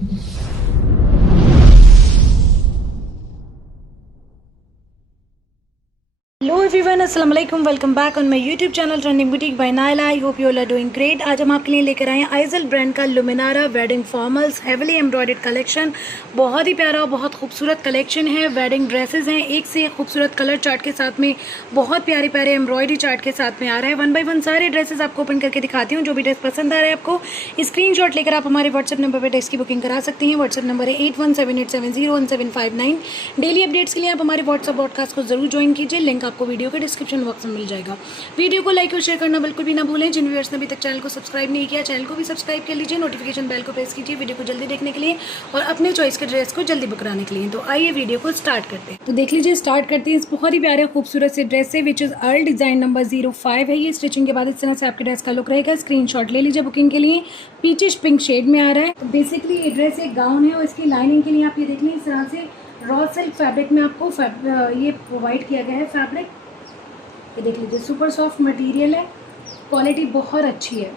Hello everyone, अस्सलाम वालेकुम। Welcome back on my YouTube channel trending boutique by Nayla. I hope you all are doing great. आज हम आपके लिए लेकर आए हैं आइजल ब्रांड का Luminara wedding formals heavily embroidered collection. बहुत ही प्यारा, बहुत खूबसूरत कलेक्शन है। वेडिंग ड्रेसेस हैं, एक से एक खूबसूरत कलर चार्ट के साथ में, बहुत प्यारे प्यारे एम्ब्रॉयडरी चार्ट के साथ में आ रहा है। वन बाय वन सारे ड्रेसेस आपको ओपन करके दिखाती हूँ। जो भी ड्रेस पसंद आ रहा है आपको स्क्रीनशॉट लेकर आप हमारे व्हाट्सएप नंबर पर ड्रेस की बुकिंग करा सकती हैं। व्हाट्सएप नंबर है 8178701759। डेली अपडेट्स के लिए आप हमारे व्हाट्सएप ब्रॉडकास्ट को जरूर ज्वाइन कीजिए। लिंक आपको वीडियो के डिस्क्रिप्शन बॉक्स में मिल जाएगा। वीडियो को लाइक और शेयर करना बिल्कुल भी ना भूलें। जिन व्यूअर्स ने अभी तक चैनल को सब्सक्राइब नहीं किया, चैनल को भी सब्सक्राइब कर लीजिए। नोटिफिकेशन बेल को प्रेस कीजिए वीडियो को जल्दी देखने के लिए और अपने चॉइस के ड्रेस को जल्दी बुक कराने के लिए। तो आइए वीडियो को स्टार्ट करते हैं। तो देख लीजिए, स्टार्ट करते हैं इस बहुत ही प्यारे खूबसूरत से ड्रेस से, which is earl design number 05 है। ये स्टिचिंग के बाद इस तरह से आपके ड्रेस का लुक रहेगा। स्क्रीनशॉट ले लीजिए बुकिंग के लिए। पीचिश पिंक शेड में आ रहा है। तो बेसिकली ये ड्रेस एक गाउन है और इसकी लाइनिंग के लिए आप ये देख लें, इस तरह से रॉ सिल्क फैब्रिक में आपको ये प्रोवाइड किया गया है फैब्रिक। ये देख लीजिए, सुपर सॉफ्ट मटेरियल है, क्वालिटी बहुत अच्छी है।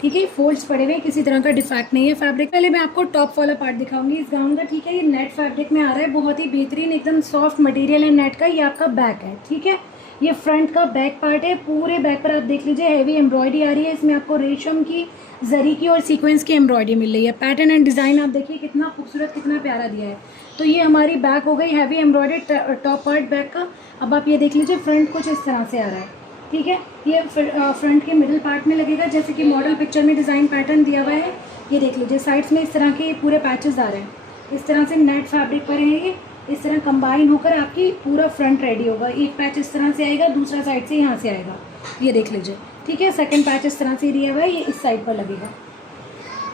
ठीक है, फोल्ड्स पड़े हुए, किसी तरह का डिफेक्ट नहीं है फैब्रिक। पहले मैं आपको टॉप वाला पार्ट दिखाऊंगी इस गाउन का। ठीक है, ये नेट फैब्रिक में आ रहा है, बहुत ही बेहतरीन, एकदम सॉफ्ट मटेरियल है नेट का। ये आपका बैक है। ठीक है, ये फ्रंट का बैक पार्ट है। पूरे बैक पर आप देख लीजिए हैवी एम्ब्रॉयडरी आ रही है। इसमें आपको रेशम की, जरी की और सीक्वेंस की एम्ब्रॉयडरी मिल रही है। पैटर्न एंड डिज़ाइन आप देखिए कितना खूबसूरत, कितना प्यारा दिया है। तो ये हमारी बैक हो गई heavy embroidery top part back का। अब आप ये देख लीजिए, फ्रंट कुछ इस तरह से आ रहा है। ठीक है, ये फ्रंट के मिडिल पार्ट में लगेगा, जैसे कि मॉडल पिक्चर में डिज़ाइन पैटर्न दिया हुआ है। ये देख लीजिए, साइड्स में इस तरह के पूरे पैचेस आ रहे हैं। इस तरह से नेट फैब्रिक पर है ये, इस तरह कंबाइन होकर आपकी पूरा फ्रंट रेडी होगा। एक पैच इस तरह से आएगा, दूसरा साइड से यहाँ से आएगा। ये देख लीजिए। ठीक है, सेकंड पैच इस तरह से दिया हुआ है, ये इस साइड पर लगेगा।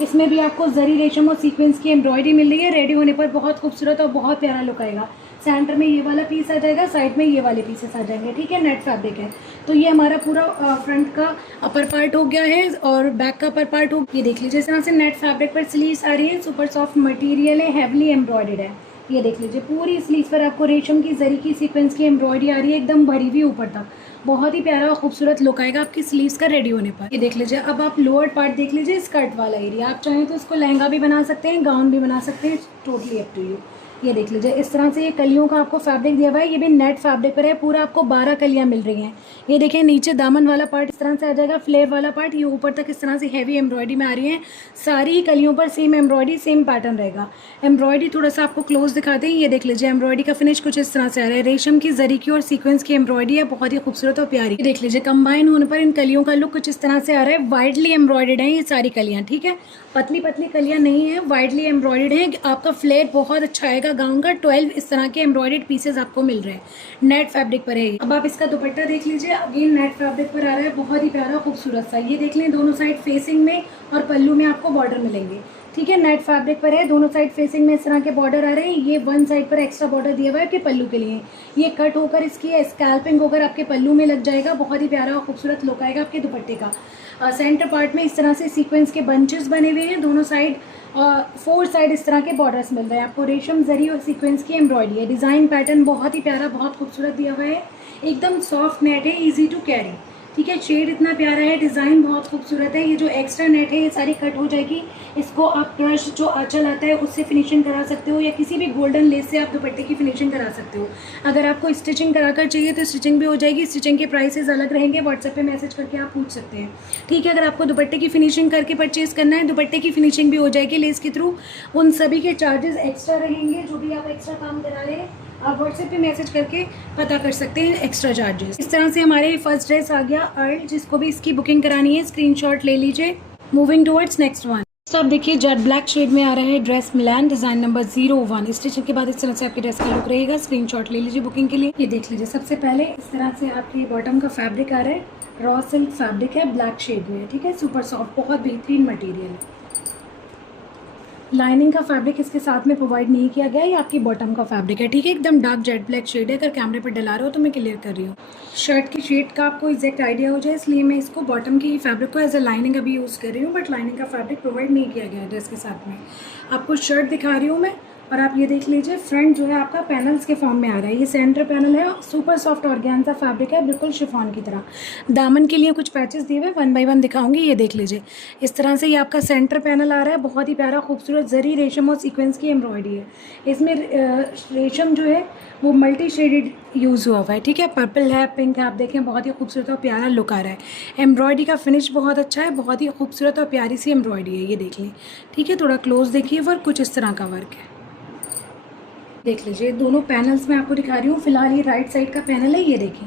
इसमें भी आपको जरी, रेशम और सीक्वेंस की एम्ब्रॉयडरी मिल रही है। रेडी होने पर बहुत खूबसूरत और बहुत प्यारा लुक आएगा। सेंटर में ये वाला पीस आ जाएगा, साइड में ये वाले पीसेस आ जाएंगे। ठीक है, नेट फैब्रिक है। तो ये हमारा पूरा फ्रंट का अपर पार्ट हो गया है और बैक का अपर पार्ट हो। ये देख लीजिए, इस तरह से नेट फैब्रिक पर स्लीव्स आ रही है। सुपर सॉफ्ट मटेरियल है, हैवीली एम्ब्रॉयडर्ड है। ये देख लीजिए, पूरी स्लीव्स पर आपको रेशम की, जरी की, सीक्वेंस की एम्ब्रॉयडरी आ रही है, एकदम भरी हुई ऊपर तक। बहुत ही प्यारा और खूबसूरत लुक आएगा आपकी स्लीव्स का रेडी होने पर। ये देख लीजिए। अब आप लोअर पार्ट देख लीजिए, स्कर्ट वाला एरिया। आप चाहें तो इसको लहंगा भी बना सकते हैं, गाउन भी बना सकते हैं, टोटली अप टू यू। ये देख लीजिए, इस तरह से ये कलियों का आपको फैब्रिक दिया हुआ है। ये भी नेट फैब्रिक पर है, पूरा आपको 12 कलियां मिल रही हैं। ये देखिए, नीचे दामन वाला पार्ट इस तरह से आ जाएगा, फ्लेयर वाला पार्ट ये ऊपर तक इस तरह से हैवी एम्ब्रॉयडरी में आ रही है। सारी कलियों पर सेम एम्ब्रॉयडरी, सेम पैटर्न रहेगा। एम्ब्रॉयडरी थोड़ा सा आपको क्लोज दिखाते हैं। ये देख लीजिए, एम्ब्रॉयडरी का फिनिश कुछ इस तरह से आ रहा है। रेशम की, जरी की और सीक्वेंस की एम्ब्रॉयडरी है, बहुत ही खूबसूरत और प्यारी। देख लीजिए, कंबाइन होने पर इन कलियों का लुक कुछ इस तरह से आ रहा है। वाइडली एम्ब्रॉयडर्ड है ये सारी कलियाँ। ठीक है, पतली पतली कलियाँ नहीं है, वाइडली एम्ब्रॉयडर्ड है। आपका फ्लेयर बहुत अच्छा आएगा गाउन का। 12 इस तरह के एम्ब्रॉयडर्ड पीसेस आपको मिल रहे हैं, नेट फैब्रिक पर है। अब आप इसका दुपट्टा देख लीजिए, अगेन नेट फैब्रिक पर आ रहा है, बहुत ही प्यारा खूबसूरत सा। ये देख लें, दोनों साइड फेसिंग में और पल्लू में आपको बॉर्डर मिलेंगे। ठीक है, नेट फैब्रिक पर है, दोनों साइड फेसिंग में इस तरह के बॉर्डर आ रहे हैं। ये वन साइड पर एक्स्ट्रा बॉर्डर दिया हुआ है आपके पल्लू के लिए। ये कट होकर, इसकी स्कैल्पिंग होकर आपके पल्लू में लग जाएगा। बहुत ही प्यारा और खूबसूरत लुक आएगा आपके दुपट्टे का। सेंटर पार्ट में इस तरह से सीक्वेंस के बंचेस बने हुए हैं। दोनों साइड 4 साइड इस तरह के बॉर्डर्स मिल रहे हैं आपको। रेशम, जरी और सीक्वेंस की एम्ब्रॉयडरी है। डिज़ाइन पैटर्न बहुत ही प्यारा, बहुत खूबसूरत दिया हुआ है। एकदम सॉफ्ट नेट है, इजी टू कैरी। ठीक है, शेड इतना प्यारा है, डिज़ाइन बहुत खूबसूरत है। ये जो एक्स्ट्रा नेट है ये सारी कट हो जाएगी। इसको आप क्रश जो आंचल आता है उससे फिनिशिंग करा सकते हो, या किसी भी गोल्डन लेस से आप दुपट्टे की फिनिशिंग करा सकते हो। अगर आपको स्टिचिंग कराकर चाहिए तो स्टिचिंग भी हो जाएगी। स्टिचिंग के प्राइसेस अलग रहेंगे, व्हाट्सएप पे मैसेज करके आप पूछ सकते हैं। ठीक है, अगर आपको दुपट्टे की फिनिशिंग करके परचेज़ करना है, दुपट्टे की फिनिशिंग भी हो जाएगी लेस के थ्रू। उन सभी के चार्जेस एक्स्ट्रा रहेंगे। जो भी आप एक्स्ट्रा काम करा रहे हैं आप व्हाट्सएप पे मैसेज करके पता कर सकते हैं एक्स्ट्रा चार्जेस। इस तरह से हमारे फर्स्ट ड्रेस आ गया अर्ल। जिसको भी इसकी बुकिंग करानी है स्क्रीनशॉट ले लीजिए। Moving towards next one. सब देखिए, जेट ब्लैक शेड में आ रहा है ड्रेस, मिलान डिज़ाइन नंबर 01। स्टिचिंग के बाद इस तरह से आपके ड्रेस का लुक रहेगा। स्क्रीनशॉट ले लीजिए बुकिंग के लिए। ये देख लीजिए, सबसे पहले इस तरह से आपके बॉटम का फैब्रिक आ रहा है, रॉ सिल्क फैब्रिक है, ब्लैक शेड में है। ठीक है, सुपर सॉफ्ट, बहुत बेहतरीन मटेरियल है। लाइनिंग का फैब्रिक इसके साथ में प्रोवाइड नहीं किया गया, ये आपकी बॉटम का फैब्रिक है। ठीक है, एकदम डार्क जेट ब्लैक शेड है। अगर कैमरे पर डला रहे हो तो मैं क्लियर कर रही हूँ। शर्ट की शेड का आपको एग्जैक्ट आइडिया हो जाए, इसलिए मैं इसको बॉटम की फैब्रिक को एज अ लाइनिंग अभी यूज़ कर रही हूँ, बट लाइनिंग का फैब्रिक प्रोवाइड नहीं किया गया है ड्रेस के साथ में। आपको शर्ट दिखा रही हूँ मैं, और आप ये देख लीजिए फ्रंट जो है आपका पैनल्स के फॉर्म में आ रहा है। ये सेंटर पैनल है, सुपर सॉफ्ट ऑर्गेन्जा फैब्रिक है, बिल्कुल शिफॉन की तरह। दामन के लिए कुछ पैचेस दिए हुए, 1 बाय 1 दिखाऊंगी। ये देख लीजिए इस तरह से ये आपका सेंटर पैनल आ रहा है, बहुत ही प्यारा खूबसूरत जरी रेशम और सीक्वेंस की एम्ब्रॉयडरी है। इसमें रेशम जो है वो मल्टी शेडेड यूज़ हुआ है, ठीक है। पर्पल है, पिंक है, आप देखें बहुत ही खूबसूरत और प्यारा लुक आ रहा है। एम्ब्रॉयडरी का फिनिश बहुत अच्छा है, बहुत ही खूबसूरत और प्यारी सी एम्ब्रॉयडरी है, ये देख लें, ठीक है। थोड़ा क्लोज देखिए, वर्क कुछ इस तरह का वर्क है, देख लीजिए। दोनों पैनल्स में आपको दिखा रही हूँ। फिलहाल ये राइट साइड का पैनल है, ये देखें।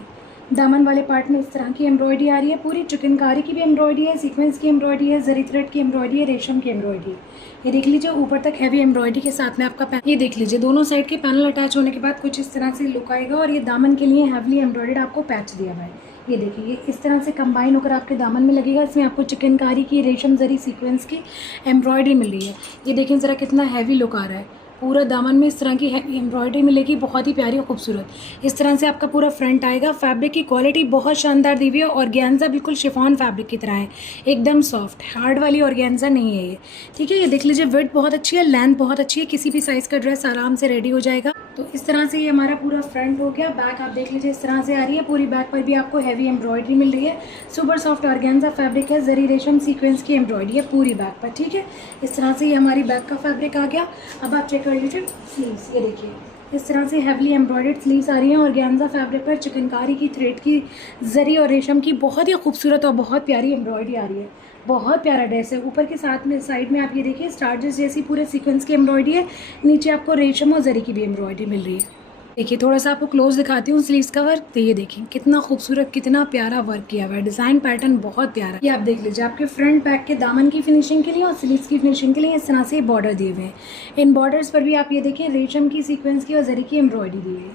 दामन वाले पार्ट में इस तरह की एम्ब्रॉयडरी आ रही है, पूरी चिकनकारी की भी एम्ब्रॉयडरी है, सीक्वेंस की एम्ब्रॉयडरी है, जरी थ्रेड की एम्ब्रॉयडरी है, रेशम की एम्ब्रॉयडरी है। ये देख लीजिए ऊपर तक हैवी एम्ब्रॉयडरी के साथ में आपका पैनल, ये देख लीजिए दोनों साइड के पैनल अटैच होने के बाद कुछ इस तरह से लुक आएगा। और ये दामन के लिए हैवली एम्ब्रॉयडर्ड आपको पैच दिया हुआ है, ये देखिए। ये इस तरह से कंबाइन होकर आपके दामन में लगेगा। इसमें आपको चिकनकारी की रेशम जरी सीक्वेंस की एम्ब्रॉयडरी मिल रही है। ये देखें ज़रा कितना हैवी लुक आ रहा है। पूरा दामन में इस तरह की एम्ब्रॉयडरी मिलेगी, बहुत ही प्यारी और खूबसूरत। इस तरह से आपका पूरा फ्रंट आएगा। फैब्रिक की क्वालिटी बहुत शानदार दी हुई है। ऑर्गेन्जा बिल्कुल शिफॉन फैब्रिक की तरह है, एकदम सॉफ्ट, हार्ड वाली ऑर्गेन्जा नहीं है ये, ठीक है। ये देख लीजिए विड्थ बहुत अच्छी है, लेंथ बहुत अच्छी है, किसी भी साइज़ का ड्रेस आराम से रेडी हो जाएगा। तो इस तरह से ये हमारा पूरा फ्रंट हो गया। बैक आप देख लीजिए इस तरह से आ रही है, पूरी बैक पर भी आपको हैवी एम्ब्रॉयडरी मिल रही है। सुपर सॉफ्ट ऑर्गेन्जा फैब्रिक है, जरी रेशम सीक्वेंस की एम्ब्रॉयडरी है पूरी बैक पर, ठीक है। इस तरह से ये हमारी बैक का फैब्रिक आ गया। अब आप चेक कर लीजिए स्लीव्स, ये देखिए इस तरह से हैवली एम्ब्रॉयडर्ड स्लीव्स आ रही हैं ऑर्गेन्जा फैब्रिक पर। चिकनकारी की थ्रेड की जरी और रेशम की बहुत ही खूबसूरत और बहुत प्यारी एम्ब्रॉयडरी आ रही है। बहुत प्यारा ड्रेस है। ऊपर के साथ में साइड में आप ये देखिए स्टार्चेस जैसी पूरे सीक्वेंस की एम्ब्रॉयडरी है। नीचे आपको रेशम और जरी की भी एम्ब्रॉयडरी मिल रही है। देखिए थोड़ा सा आपको क्लोज दिखाती हूँ स्लीव्स का वर्क। तो ये देखिए कितना खूबसूरत, कितना प्यारा वर्क किया हुआ है। डिज़ाइन पैटर्न बहुत प्यारा है। ये आप देख लीजिए आपके फ्रंट बैक के दामन की फिनिशिंग के लिए और स्लीव्स की फिनिशिंग के लिए इस तरह से बॉर्डर दिए हुए हैं। इन बॉर्डर्स पर भी आप ये देखिए रेशम की सीक्वेंस की और जरी की एम्ब्रॉयडरी दी है।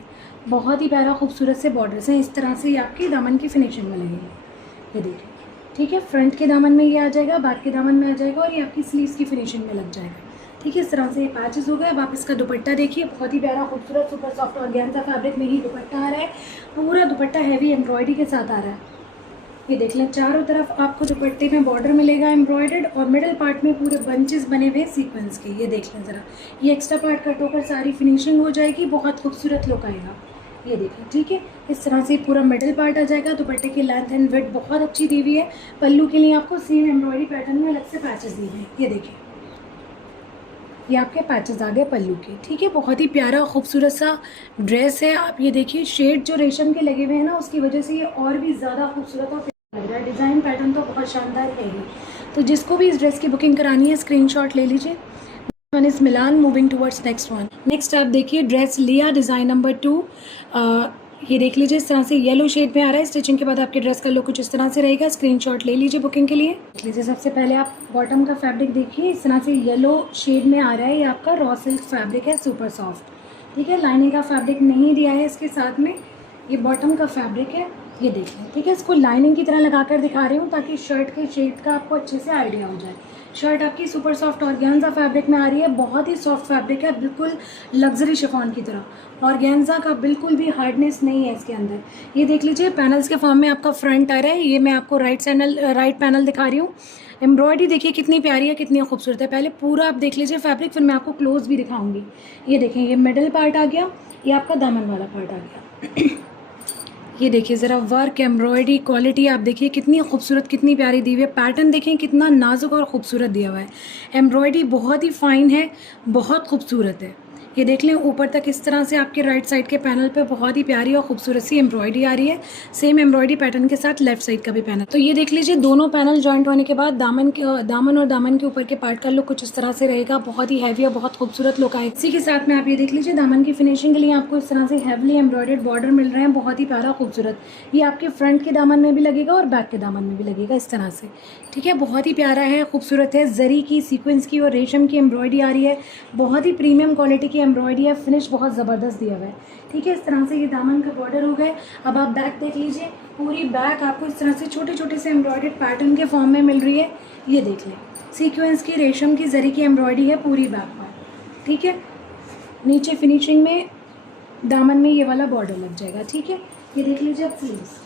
बहुत ही प्यारा खूबसूरत से बॉर्डर्स हैं। इस तरह से ये आपकी दामन की फिनिशिंग में लगेगी, ये देखिए, ठीक है। फ्रंट के दामन में ये आ जाएगा, बैक के दामन में आ जाएगा और ये आपकी स्लीव्स की फिनिशिंग में लग जाएगा, ठीक है। इस तरह से ये पैचेस हो गए। अब आप इसका दुपट्टा देखिए, बहुत ही प्यारा खूबसूरत सुपर सॉफ्ट ऑर्गेन्जा फैब्रिक में ही दुपट्टा आ रहा है। पूरा दुपट्टा हैवी एम्ब्रॉयडरी के साथ आ रहा है। ये देख लें चारों तरफ आपको दुपट्टे में बॉर्डर मिलेगा एम्ब्रॉयडर्ड और मिडल पार्ट में पूरे बंचेस बने हुए सीक्वेंस के। ये देख लें ज़रा, ये एक्स्ट्रा पार्ट कट होकर सारी फिनिशिंग हो जाएगी, बहुत खूबसूरत लुक आएगा। ये देखें, ठीक है। इस तरह से पूरा मिडल पार्ट आ जाएगा। दुपट्टे की लेंथ एंड विड्थ बहुत अच्छी दी हुई है। पल्लू के लिए आपको सेम एम्ब्रॉयडरी पैटर्न में अलग से पैचेस दिए हैं, ये देखें। ये आपके पैचेस आ गए पल्लू के, ठीक है। बहुत ही प्यारा खूबसूरत सा ड्रेस है। आप ये देखिए शेड जो रेशम के लगे हुए हैं ना, उसकी वजह से ये और भी ज़्यादा खूबसूरत और प्यारा लग रहा है। डिज़ाइन पैटर्न तो बहुत शानदार है ही। तो जिसको भी इस ड्रेस की बुकिंग करानी है स्क्रीनशॉट ले लीजिए। One is Milan, moving towards next one. Next आप देखिए ड्रेस लिया डिज़ाइन नंबर 2। ये देख लीजिए इस तरह से येलो शेड में आ रहा है। स्टिचिंग के बाद आपके ड्रेस का लुक कुछ इस तरह से रहेगा। स्क्रीनशॉट ले लीजिए बुकिंग के लिए। देख लीजिए सबसे पहले आप बॉटम का फैब्रिक देखिए, इस तरह से येलो शेड में आ रहा है। ये आपका रॉ सिल्क फैब्रिक है, सुपर सॉफ्ट, ठीक है। लाइनिंग का फैब्रिक नहीं दिया है इसके साथ में। ये बॉटम का फैब्रिक है, ये देख लें, ठीक है। इसको लाइनिंग की तरह लगा कर दिखा रही हूँ ताकि शर्ट के शेड का आपको अच्छे से आइडिया हो जाए। शर्ट आपकी सुपर सॉफ्ट ऑर्गेन्जा फैब्रिक में आ रही है। बहुत ही सॉफ्ट फैब्रिक है, बिल्कुल लग्जरी शिफॉन की तरह। ऑर्गेन्जा का बिल्कुल भी हार्डनेस नहीं है इसके अंदर। ये देख लीजिए पैनल्स के फॉर्म में आपका फ्रंट आ रहा है। ये मैं आपको राइट पैनल दिखा रही हूँ। एम्ब्रॉयडरी देखिए कितनी प्यारी है, कितनी खूबसूरत है। पहले पूरा आप देख लीजिए फैब्रिक, फिर मैं आपको क्लोज भी दिखाऊंगी। ये देखें, ये मिडल पार्ट आ गया, ये आपका दामन वाला पार्ट आ गया। ये देखिए ज़रा वर्क, एम्ब्रॉयडरी क्वालिटी आप देखिए कितनी खूबसूरत, कितनी प्यारी दी हुई है। पैटर्न देखें कितना नाजुक और ख़ूबसूरत दिया हुआ है। एम्ब्रॉयडरी बहुत ही फाइन है, बहुत खूबसूरत है। ये देख लें ऊपर तक इस तरह से आपके राइट साइड के पैनल पे बहुत ही प्यारी और खूबसूरत सी एम्ब्रॉयडरी आ रही है। सेम एम्ब्रॉयडरी पैटर्न के साथ लेफ्ट साइड का भी पैनल। तो ये देख लीजिए दोनों पैनल जॉइंट होने के बाद दामन और दामन के ऊपर के पार्ट का लुक कुछ इस तरह से रहेगा। बहुत ही हैवी और बहुत खूबसूरत लुक आएगा। इसी के साथ में आप ये देख लीजिए दामन की फिनिशिंग के लिए आपको इस तरह से हैवली एम्ब्रॉयडर्ड बॉर्डर मिल रहे हैं, बहुत ही प्यारा खूबसूरत। ये आपके फ्रंट के दामन में भी लगेगा और बैक के दामन में भी लगेगा इस तरह से, ठीक है। बहुत ही प्यारा है, खूबसूरत है। जरी की, सीक्वेंस की और रेशम की एम्ब्रॉयडरी आ रही है। बहुत ही प्रीमियम क्वालिटी की एम्ब्रॉयडरी है। फिनिश बहुत ज़बरदस्त दिया हुआ है, ठीक है। इस तरह से ये दामन का बॉर्डर हो गए। अब आप बैक देख लीजिए, पूरी बैक आपको इस तरह से छोटे छोटे से एम्ब्रॉयडर्ड पैटर्न के फॉर्म में मिल रही है। ये देख लें, सीक्वेंस की, रेशम की, जरी की एम्ब्रॉयडरी है पूरी बैक पर, ठीक है। नीचे फिनिशिंग में दामन में ये वाला बॉर्डर लग जाएगा, ठीक है। ये देख लीजिए आप प्लीज़,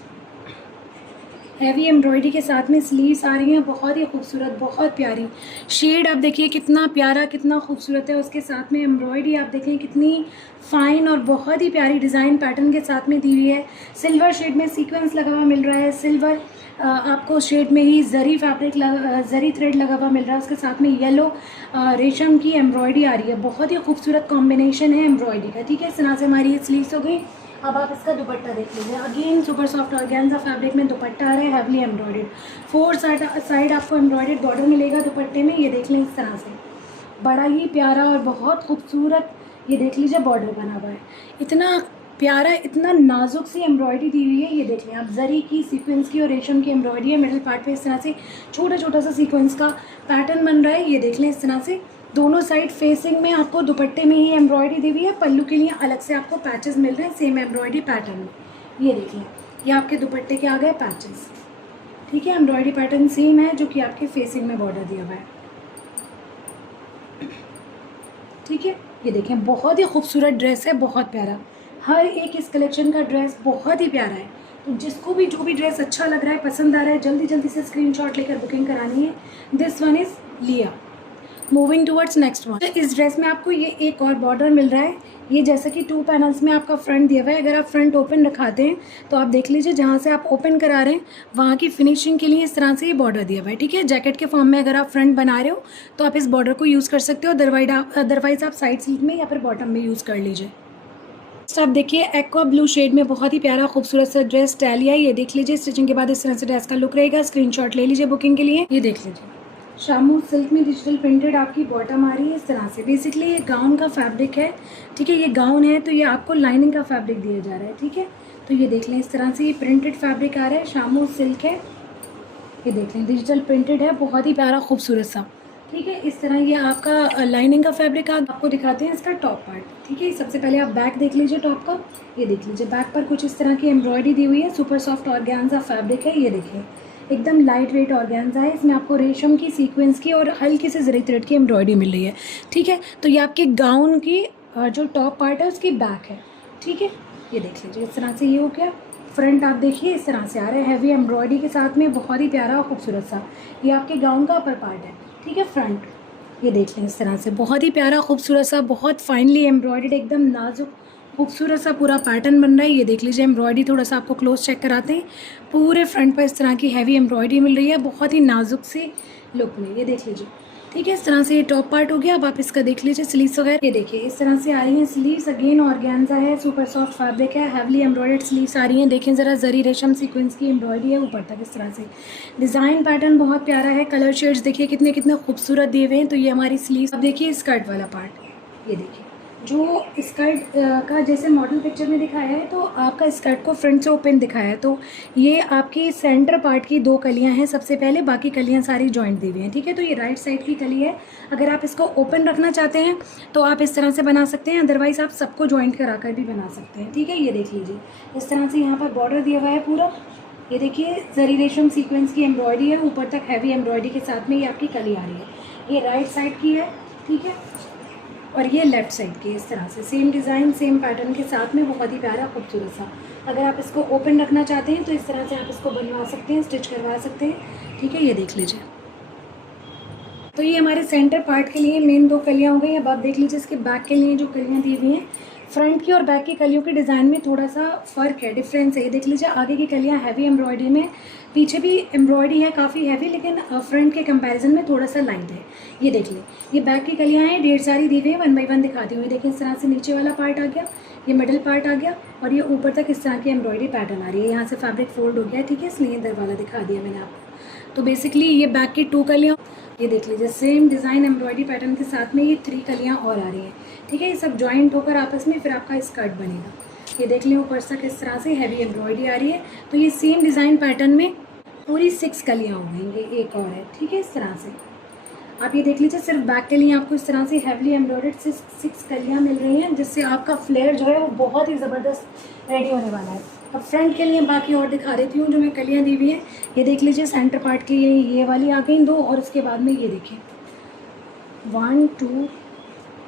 हैवी एम्ब्रॉयडरी के साथ में स्लीव्स आ रही हैं, बहुत ही खूबसूरत, बहुत प्यारी। शेड आप देखिए कितना प्यारा, कितना खूबसूरत है। उसके साथ में एम्ब्रॉयडरी आप देखें कितनी फाइन और बहुत ही प्यारी डिज़ाइन पैटर्न के साथ में दी हुई है। सिल्वर शेड में सीक्वेंस लगा हुआ मिल रहा है, सिल्वर आपको शेड में ही जरी फैब्रिक जरी थ्रेड लगा हुआ मिल रहा है। उसके साथ में येलो रेशम की एम्ब्रॉयडरी आ रही है, बहुत ही खूबसूरत कॉम्बिनेशन है एम्ब्रॉयडरी का। ठीक है, इस तरह से हमारी ये स्लीव्स हो गई। अब आप इसका दुपट्टा देख लीजिए। Again super soft organza fabric में दुपट्टा आ रहा है, हैवली एम्ब्रॉयडर्ड। 4 साइड आपको एम्ब्रॉयडर्ड बॉर्डर मिलेगा दुपट्टे में। ये देख लें इस तरह से, बड़ा ही प्यारा और बहुत खूबसूरत ये देख लीजिए बॉर्डर बना हुआ है। इतना प्यारा, इतना नाजुक सी एम्ब्रॉयडरी दी हुई है। ये देख लें आप, जरी की, सीक्वेंस की और रेशम की एम्ब्रॉयडरी है। मिडिल पार्ट पे इस तरह से छोटा छोटा सा सीक्वेंस का पैटर्न बन रहा है। ये देख लें इस तरह से दोनों साइड फेसिंग में आपको दुपट्टे में ही एम्ब्रॉयडरी दी हुई है। पल्लू के लिए अलग से आपको पैचेस मिल रहे हैं सेम एम्ब्रॉयडरी पैटर्न में। ये देख लें, ये आपके दुपट्टे के आ गए पैचेस। ठीक है, एम्ब्रॉयडरी पैटर्न सेम है जो कि आपके फेसिंग में बॉर्डर दिया हुआ है। ठीक है, ये देखें बहुत ही खूबसूरत ड्रेस है, बहुत प्यारा। हर एक इस कलेक्शन का ड्रेस बहुत ही प्यारा है। तो जिसको भी जो भी ड्रेस अच्छा लग रहा है, पसंद आ रहा है, जल्दी जल्दी से स्क्रीनशॉट लेकर बुकिंग करानी है। दिस वन इज़ लिया। Moving towards next one. इस ड्रेस में आपको ये एक और बॉर्डर मिल रहा है। ये जैसे कि 2 पैनल्स में आपका फ्रंट दिया हुआ है। अगर आप फ्रंट ओपन रखाते हैं तो आप देख लीजिए जहाँ से आप ओपन करा रहे हैं वहाँ की फिनिशिंग के लिए इस तरह से ये बॉर्डर दिया हुआ है। ठीक है, जैकेट के फॉर्म में अगर आप फ्रंट बना रहे हो तो आप इस बॉर्डर को यूज़ कर सकते हो। अदरवाइज आप साइड स्लीव में या फिर बॉटम में यूज़ कर लीजिए। नेक्स्ट आप देखिए एक्वा ब्लू शेड में बहुत ही प्यारा खूबसूरत सा ड्रेस टैलिया। ये देख लीजिए, स्टिचिंग के बाद इस तरह से ड्रेस का लुक रहेगा। स्क्रीनशॉट ले लीजिए बुकिंग के लिए। ये देख लीजिए, शामू सिल्क में डिजिटल प्रिंटेड आपकी बॉटम आ रही है इस तरह से। बेसिकली ये गाउन का फैब्रिक है। ठीक है, ये गाउन है तो ये आपको लाइनिंग का फैब्रिक दिया जा रहा है। ठीक है, तो ये देख लें इस तरह से ये प्रिंटेड फैब्रिक आ रहा है, शामू सिल्क है। ये देख लें डिजिटल प्रिंटेड है, बहुत ही प्यारा खूबसूरत सा। ठीक है, इस तरह ये आपका लाइनिंग का फैब्रिक आपको दिखाते हैं इसका टॉप पार्ट। ठीक है, सबसे पहले आप बैक देख लीजिए टॉप का। ये देख लीजिए बैक पर कुछ इस तरह की एम्ब्रॉयडरी दी हुई है। सुपर सॉफ्ट ऑर्गेन्जा फैब्रिक है। ये देखिए एकदम लाइट वेट ऑर्गेन्जा है। इसमें आपको रेशम की, सीक्वेंस की और हल्की से जरी थ्रेड की एम्ब्रॉयडरी मिल रही है। ठीक है, तो ये आपके गाउन की जो टॉप पार्ट है उसकी बैक है। ठीक है, ये देख लीजिए इस तरह से ये हो गया। फ्रंट आप देखिए इस तरह से आ रहा है हैवी एम्ब्रॉयडरी के साथ में, बहुत ही प्यारा और खूबसूरत सा। ये आपके गाउन का अपर पार्ट है। ठीक है, फ्रंट ये देख लें इस तरह से, बहुत ही प्यारा खूबसूरत सा, बहुत फाइनली एम्ब्रॉयडर्ड, एकदम नाजुक खूबसूरत सा पूरा पैटर्न बन रहा है। ये देख लीजिए एम्ब्रॉयडरी, थोड़ा सा आपको क्लोज चेक कराते हैं। पूरे फ्रंट पर इस तरह की हैवी एम्ब्रॉयडरी मिल रही है, बहुत ही नाजुक सी लुक में। ये देख लीजिए। ठीक है, इस तरह से ये टॉप पार्ट हो गया। अब आप इसका देख लीजिए स्लीव्स वगैरह। ये देखिए इस तरह से आ रही हैं स्लीव्स। अगेन ऑर्गेन्जा है, सुपर सॉफ्ट फैब्रिक है, हैवली एम्ब्रॉयडर्ड स्लीव्स आ रही हैं। देखें ज़रा, जरी रेशम सीक्वेंस की एम्ब्रॉयडरी है ऊपर तक इस तरह से। डिज़ाइन पैटर्न बहुत प्यारा है। कलर शेड्स देखिए कितने कितने खूबसूरत दिए हुए हैं। तो ये हमारी स्लीव्स। अब देखिए स्कर्ट वाला पार्ट। ये देखिए जो स्कर्ट का जैसे मॉडल पिक्चर में दिखाया है, तो आपका स्कर्ट को फ्रंट से ओपन दिखाया है। तो ये आपकी सेंटर पार्ट की 2 कलियां हैं सबसे पहले, बाकी कलियां सारी जॉइंट दी हुई हैं। ठीक है, तो ये राइट साइड की कली है। अगर आप इसको ओपन रखना चाहते हैं तो आप इस तरह से बना सकते हैं, अदरवाइज़ आप सबको जॉइंट करा कर भी बना सकते हैं। ठीक है, ये देख लीजिए इस तरह से यहाँ पर बॉर्डर दिया हुआ है पूरा। ये देखिए जरी रेशम सीक्वेंस की एम्ब्रॉयडरी है, ऊपर तक हैवी एम्ब्रॉयडरी के साथ में ये आपकी कली आ रही है। ये राइट साइड की है। ठीक है, और ये लेफ़्ट साइड की इस तरह से सेम डिज़ाइन सेम पैटर्न के साथ में, बहुत ही प्यारा खूबसूरत सा। अगर आप इसको ओपन रखना चाहते हैं तो इस तरह से आप इसको बनवा सकते हैं, स्टिच करवा सकते हैं। ठीक है, ये देख लीजिए। तो ये हमारे सेंटर पार्ट के लिए मेन 2 कलियाँ हो गई। अब आप देख लीजिए इसके बैक के लिए जो कलियाँ दी हुई हैं, फ्रंट की और बैक की कलियों के डिज़ाइन में थोड़ा सा फ़र्क है, डिफरेंस है। ये देख लीजिए आगे की कलियाँ हैवी एम्ब्रॉयडरी में, पीछे भी एम्ब्रॉयडरी है काफ़ी हैवी, लेकिन फ्रंट के कंपैरिजन में थोड़ा सा लाइट है। ये देख लें, ये बैक की कलियाँ हैं, ढेर सारी दी हुई है। 1 बाय 1 दिखाती हुई। देखिए इस तरह से नीचे वाला पार्ट आ गया, ये मिडिल पार्ट आ गया, और ये ऊपर तक इस तरह की एम्ब्रॉयडरी पैटर्न आ रही है। यहाँ से फैब्रिक फोल्ड हो गया है। ठीक है, इसलिए इधर वाला दिखा दिया मैंने आपको। तो बेसिकली ये बैक की 2 कलियाँ, ये देख लीजिए सेम डिज़ाइन एम्ब्रॉयडरी पैटर्न के साथ में ये 3 कलियाँ और आ रही हैं। ठीक है, ये सब जॉइंट होकर आपस में फिर आपका स्कर्ट बनेगा। ये देख लें ऊपर तक इस तरह से हैवी एम्ब्रॉयडरी आ रही है। तो ये सेम डिज़ाइन पैटर्न में पूरी 6 कलियाँ हो गई। ये एक और है। ठीक है, इस तरह से आप ये देख लीजिए, सिर्फ बैक के लिए आपको इस तरह से हैवली एम्ब्रॉयडर्ड 6 कलियाँ मिल रही हैं, जिससे आपका फ्लेयर जो है वो बहुत ही ज़बरदस्त रेडी होने वाला है। अब फ्रंट के लिए बाकी और दिखा देती हूँ जो मैं कलियाँ दी हुई हैं। ये देख लीजिए सेंटर पार्ट की ये वाली आ गई 2, और उसके बाद में ये देखिए 1 2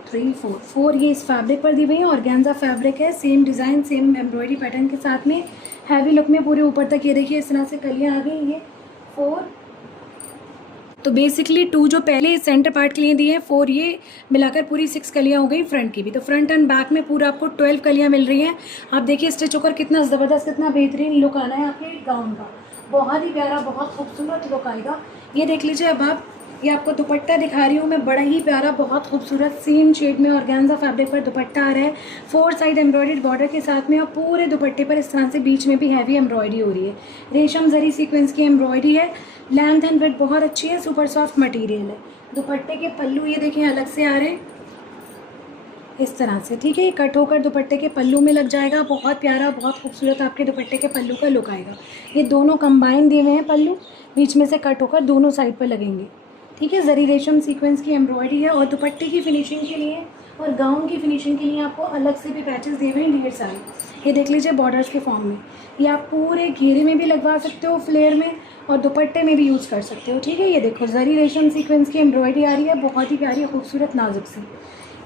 3 4 ये इस फैब्रिक पर दी हुई है। ऑर्गेन्जा फैब्रिक है, same design same embroidery pattern के साथ में, हैवी लुक में पूरे ऊपर तक ये देखिए इस तरह से कलियाँ आ गई। ये 4, तो बेसिकली 2 जो पहले सेंटर पार्ट के लिए दिए हैं, 4 ये मिलाकर पूरी 6 कलियाँ हो गई फ्रंट की भी। तो फ्रंट एंड बैक में पूरा आपको 12 कलियाँ मिल रही हैं। आप देखिए स्टिच होकर कितना ज़बरदस्त, कितना बेहतरीन लुक आना है आपके गाउन का। बहुत ही प्यारा, बहुत खूबसूरत लुक आएगा। ये देख लीजिए अब आप, ये आपको दुपट्टा दिखा रही हूँ मैं, बड़ा ही प्यारा, बहुत खूबसूरत सेम शेड में ऑर्गेन्जा फैब्रिक पर दुपट्टा आ रहा है। 4 साइड एम्ब्रॉयडर्ड बॉर्डर के साथ में, और पूरे दुपट्टे पर इस तरह से बीच में भी हैवी एम्ब्रॉयडरी हो रही है। रेशम जरी सीक्वेंस की एम्ब्रॉयडरी है। लेंथ एंड विड्थ बहुत अच्छी है, सुपर सॉफ्ट मटेरियल है। दुपट्टे के पल्लू ये देखें अलग से आ रहे हैं इस तरह से, ठीक है। ये कट होकर दुपट्टे के पल्लू में लग जाएगा। बहुत प्यारा, बहुत खूबसूरत आपके दुपट्टे के पल्लू का लुक आएगा। ये दोनों कंबाइन दिए हुए हैं पल्लू, बीच में से कट होकर दोनों साइड पर लगेंगे, ठीक है। जरी रेशम सीक्वेंस की एम्ब्रॉयडरी है। और दुपट्टे की फिनिशिंग के लिए और गाउन की फिनिशिंग के लिए आपको अलग से भी पैचेस दिए हुए हैं ढेर सारे। ये देख लीजिए बॉर्डर्स के फॉर्म में। ये आप पूरे घेरे में भी लगवा सकते हो, फ्लेयर में, और दुपट्टे में भी यूज़ कर सकते हो, ठीक है। ये देखो जरी रेशम सीक्वेंस की एम्ब्रॉयडरी आ रही है, बहुत ही प्यारी, खूबसूरत, नाजुक सी।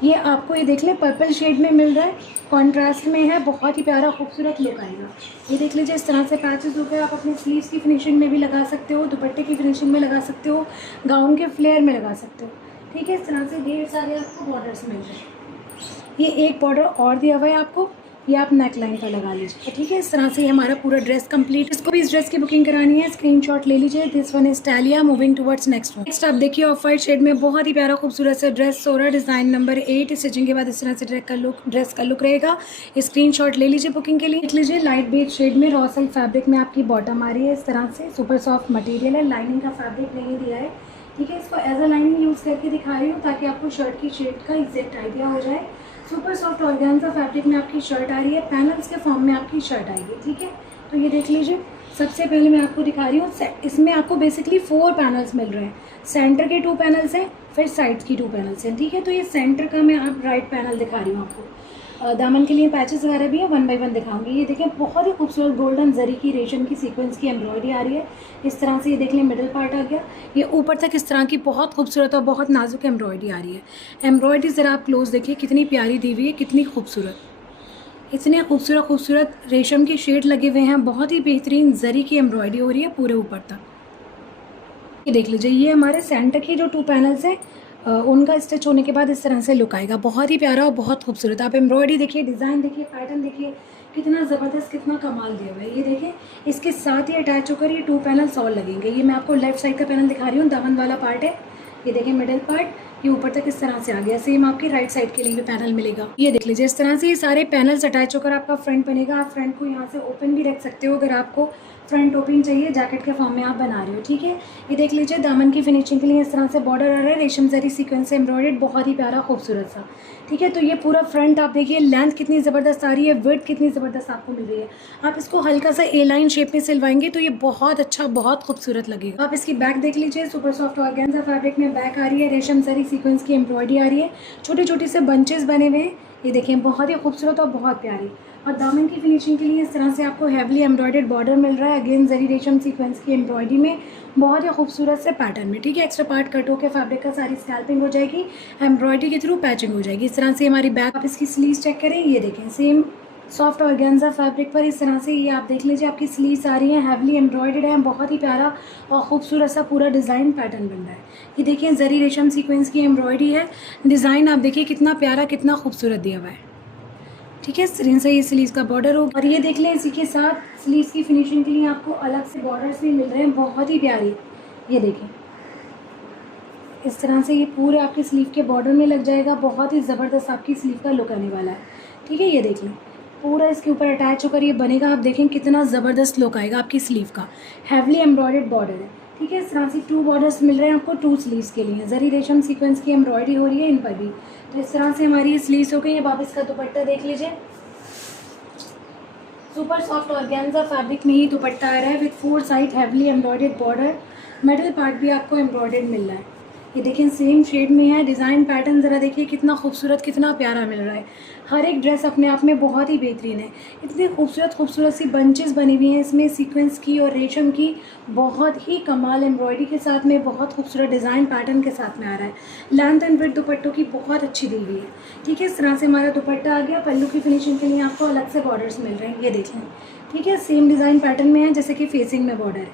ये आपको ये देख लें पर्पल शेड में मिल रहा है, कॉन्ट्रास्ट में है, बहुत ही प्यारा खूबसूरत लुक आएगा। ये देख लीजिए इस तरह से पैचेस होकर आप अपने स्लीव्स की फिनिशिंग में भी लगा सकते हो, दुपट्टे की फिनिशिंग में लगा सकते हो, गाउन के फ्लेयर में लगा सकते हो, ठीक है। इस तरह से ढेर सारे आपको बॉर्डर्स मिल रहे हैं। ये एक बॉर्डर और दिया हुआ है आपको, ये आप नेक लाइन पर लगा लीजिए, ठीक है। इस तरह से हमारा पूरा ड्रेस कंप्लीट। इसको भी इस ड्रेस की बुकिंग करानी है, स्क्रीनशॉट ले लीजिए। This one is Talia. Moving towards next one. Next आप देखिए ऑफ वाइट शेड में बहुत ही प्यारा खूबसूरत सा ड्रेस, सोरा डिजाइन नंबर 8। स्टिचिंग के बाद इस तरह से ड्रेस का लुक रहेगा। स्क्रीनशॉट ले लीजिए बुकिंग के लिए। देख लीजिए लाइट बेज शेड में रॉ सिल्क फैब्रिक में आपकी बॉटम आ रही है। इस तरह से सुपर सॉफ्ट मटेरियल है, लाइनिंग का फैब्रिक नहीं दिया है, ठीक है। इसको एज अ लाइनिंग यूज़ करके दिखा रही हूँ ताकि आपको शर्ट की शेड का एग्जैक्ट आइडिया हो जाए। सुपर सॉफ्ट ऑर्गेन्जा फैब्रिक में आपकी शर्ट आ रही है, पैनल्स के फॉर्म में आपकी शर्ट आएगी, ठीक है। तो ये देख लीजिए, सबसे पहले मैं आपको दिखा रही हूँ, इसमें आपको बेसिकली 4 पैनल्स मिल रहे हैं। सेंटर के 2 पैनल्स हैं, फिर साइड्स की 2 पैनल्स हैं, ठीक है। तो ये सेंटर का मैं आप राइट पैनल दिखा रही हूँ आपको। दामन के लिए पैचेस वगैरह भी है, 1 बाय 1 दिखाऊंगी। ये देखें बहुत ही खूबसूरत गोल्डन जरी की रेशम की सीक्वेंस की एम्ब्रॉयडरी आ रही है इस तरह से। ये देख लें मिडिल पार्ट आ गया, ये ऊपर तक इस तरह की बहुत खूबसूरत और बहुत नाजुक एम्ब्रॉयडरी आ रही है। एम्ब्रॉयडरी ज़रा आप क्लोज देखिए कितनी प्यारी दी हुई है, कितनी खूबसूरत, इतने खूबसूरत रेशम के शेड लगे हुए हैं। बहुत ही बेहतरीन जरी की एम्ब्रॉयडरी हो रही है पूरे ऊपर तक। ये देख लीजिए, ये हमारे सेंटर की जो 2 पैनल्स हैं उनका स्टिच होने के बाद इस तरह से लुक आएगा। बहुत ही प्यारा और बहुत खूबसूरत। आप एम्ब्रॉयडरी देखिए, डिज़ाइन देखिए, पैटर्न देखिए, कितना ज़बरदस्त, कितना कमाल दिया हुआ है। ये देखिए इसके साथ ही अटैच होकर ये 2 पैनल्स और लगेंगे। ये मैं आपको लेफ्ट साइड का पैनल दिखा रही हूँ, दामन वाला पार्ट है। ये देखिए मिडिल पार्ट, ये ऊपर तक इस तरह से आ गया। सेम आपकी राइट साइड के लिए भी पैनल मिलेगा। ये देख लीजिए इस तरह से ये सारे पैनल्स अटैच होकर आपका फ्रंट बनेगा। आप फ्रंट को यहाँ से ओपन भी रख सकते हो अगर आपको फ्रंट ओपन चाहिए, जैकेट के फॉर्म में आप बना रहे हो, ठीक है। ये देख लीजिए दामन की फिनिशिंग के लिए इस तरह से बॉर्डर आ रहा है, रेशम जरी सीक्वेंस से एम्ब्रॉयडर्ड, बहुत ही प्यारा खूबसूरत सा, ठीक है। तो ये पूरा फ्रंट आप देखिए, लेंथ कितनी ज़बरदस्त आ रही है, विड्थ कितनी ज़बरदस्त आपको मिल रही है। आप इसको हल्का सा ए लाइन शेप में सिलवाएंगे तो ये बहुत अच्छा, बहुत खूबसूरत लगेगा। आप इसकी बैक देख लीजिए, सुपर सॉफ्ट ऑर्गेन्जा फैब्रिक में बैक आ रही है, रेशम जरी सीक्वेंस की एम्ब्रॉयडरी आ रही है, छोटे छोटे से बंचेस बने हुए हैं। ये देखें बहुत ही खूबसूरत और बहुत प्यारी। और दामन की फिनिशिंग के लिए इस तरह से आपको हैवली एम्ब्रॉयडर्ड बॉर्डर मिल रहा है, अगेन जरी रेशम सीक्वेंस की एम्ब्रॉयडरी में, बहुत ही खूबसूरत से पैटर्न में, ठीक है। एक्स्ट्रा पार्ट कट होकर फैब्रिक का सारी स्कैल्पिंग हो जाएगी, एम्ब्रॉयडरी के थ्रू पैचिंग हो जाएगी। इस तरह से हमारी बैक, आप इसकी स्लीव्स चेक करें, ये देखें सेम सॉफ्ट ऑर्गेन्जा फैब्रिक पर इस तरह से ये आप देख लीजिए आपकी स्लीव्स आ रही हैं, हैवली एम्ब्रॉयडर्ड है, बहुत ही प्यारा और खूबसूरत सा पूरा डिज़ाइन पैटर्न बन रहा है। ये देखिए जरी रेशम सीक्वेंस की एम्ब्रॉयडरी है, डिज़ाइन आप देखिए कितना प्यारा, कितना खूबसूरत दिया हुआ है, ठीक है। स्क्रीन से ये स्लीव्स का बॉर्डर होगा। और ये देख लें इसी के साथ स्लीव्स की फिनिशिंग के लिए आपको अलग से बॉर्डर्स भी मिल रहे हैं, बहुत ही प्यारी। ये देखें इस तरह से ये पूरे आपके स्लीव के बॉर्डर में लग जाएगा, बहुत ही ज़बरदस्त आपकी स्लीव का लुक आने वाला है, ठीक है। ये देख लें पूरा इसके ऊपर अटैच होकर ये बनेगा, आप देखें कितना ज़बरदस्त लुक आएगा आपकी स्लीव का। हैवली एम्ब्रॉयडर्ड बॉर्डर है, ठीक है। इस तरह से 2 बॉर्डर्स मिल रहे हैं आपको 2 स्लीव्स के लिए। जरी रेशम सीक्वेंस की एम्ब्रॉयडरी हो रही है इन पर भी। तो इस तरह से हमारी ये स्लीव्स हो गई। अब आप इसका दुपट्टा देख लीजिए, सुपर सॉफ्ट ऑर्गेन्जा फैब्रिक में ही दुपट्टा आ रहा है with 4 side heavily embroidered border. Middle part भी आपको एम्ब्रॉयडर्ड मिल रहा है, ये देखिए सेम शेड में है। डिज़ाइन पैटर्न ज़रा देखिए कितना खूबसूरत, कितना प्यारा मिल रहा है। हर एक ड्रेस अपने आप में बहुत ही बेहतरीन है। इतनी खूबसूरत खूबसूरत सी बंचेस बनी हुई हैं इसमें सीक्वेंस की और रेशम की, बहुत ही कमाल एम्ब्रॉयडरी के साथ में, बहुत खूबसूरत डिज़ाइन पैटर्न के साथ में आ रहा है। लेंथ एंड विड्थ दुपट्टों की बहुत अच्छी दी हुई है। ठीक है, इस तरह से हमारा दुपट्टा आ गया। पल्लू की फिनिशिंग के लिए आपको अलग से बॉर्डर्स मिल रहे हैं, ये देख लें। ठीक है, सेम डिज़ाइन पैटर्न में है जैसे कि फेसिंग में बॉर्डर है।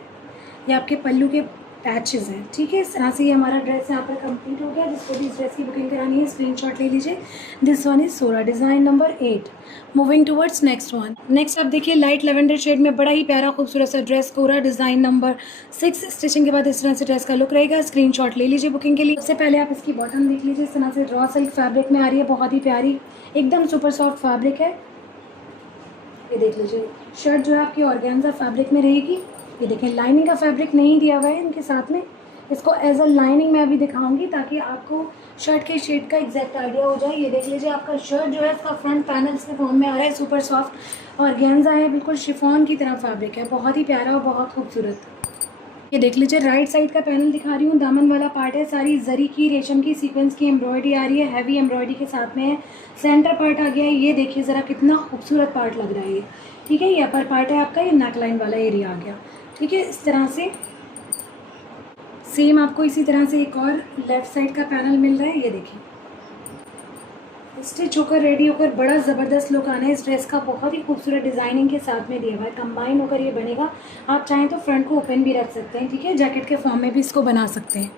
ये आपके पल्लू के पैचेस हैं। ठीक है, इस तरह से ये हमारा ड्रेस यहाँ पर कंप्लीट हो गया। जिसको भी इस ड्रेस की बुकिंग करानी है स्क्रीनशॉट ले लीजिए। This one is Sora, design number 8। Moving towards next one. Next आप देखिए लाइट लेवेंडर शेड में बड़ा ही प्यारा खूबसूरत सा ड्रेस, कोरा, डिज़ाइन नंबर 6। स्टिचिंग के बाद इस तरह से ड्रेस का लुक रहेगा। स्क्रीनशॉट ले लीजिए बुकिंग के लिए। सबसे पहले आप इसकी बॉटम देख लीजिए। इस तरह से रॉ सिल्क फैब्रिक में आ रही है, बहुत ही प्यारी, एकदम सुपर सॉफ्ट फैब्रिक है। ये देख लीजिए, शर्ट जो है आपकी ऑर्गेन्जा फैब्रिक में रहेगी। ये देखें, लाइनिंग का फैब्रिक नहीं दिया हुआ है इनके साथ में। इसको एज अ लाइनिंग मैं अभी दिखाऊंगी ताकि आपको शर्ट के शेड का एग्जैक्ट आइडिया हो जाए। ये देख लीजिए, आपका शर्ट जो है इसका फ्रंट पैनल इसके फॉर्म में आ रहा है। सुपर सॉफ्ट ऑर्गेन्जा है, बिल्कुल शिफॉन की तरह फैब्रिक है, बहुत ही प्यारा और बहुत खूबसूरत। ये देख लीजिए, राइट साइड का पैनल दिखा रही हूँ। दामन वाला पार्ट है, सारी जरी की, रेशम की, सीक्वेंस की एम्ब्रॉयडरी आ रही है, हैवी एम्ब्रॉयडरी के साथ में है। सेंटर पार्ट आ गया है, ये देखिए ज़रा कितना खूबसूरत पार्ट लग रहा है ये। ठीक है, ये अपर पार्ट है आपका, ये नेक लाइन वाला एरिया आ गया। ठीक है, इस तरह से सेम आपको इसी तरह से एक और लेफ्ट साइड का पैनल मिल रहा है। ये देखिए, स्टिच होकर रेडी होकर बड़ा ज़बरदस्त लुक आना है इस ड्रेस का। बहुत ही खूबसूरत डिज़ाइनिंग के साथ में दिया हुआ है, कंबाइन होकर ये बनेगा। आप चाहें तो फ्रंट को ओपन भी रख सकते हैं। ठीक है, जैकेट के फॉर्म में भी इसको बना सकते हैं।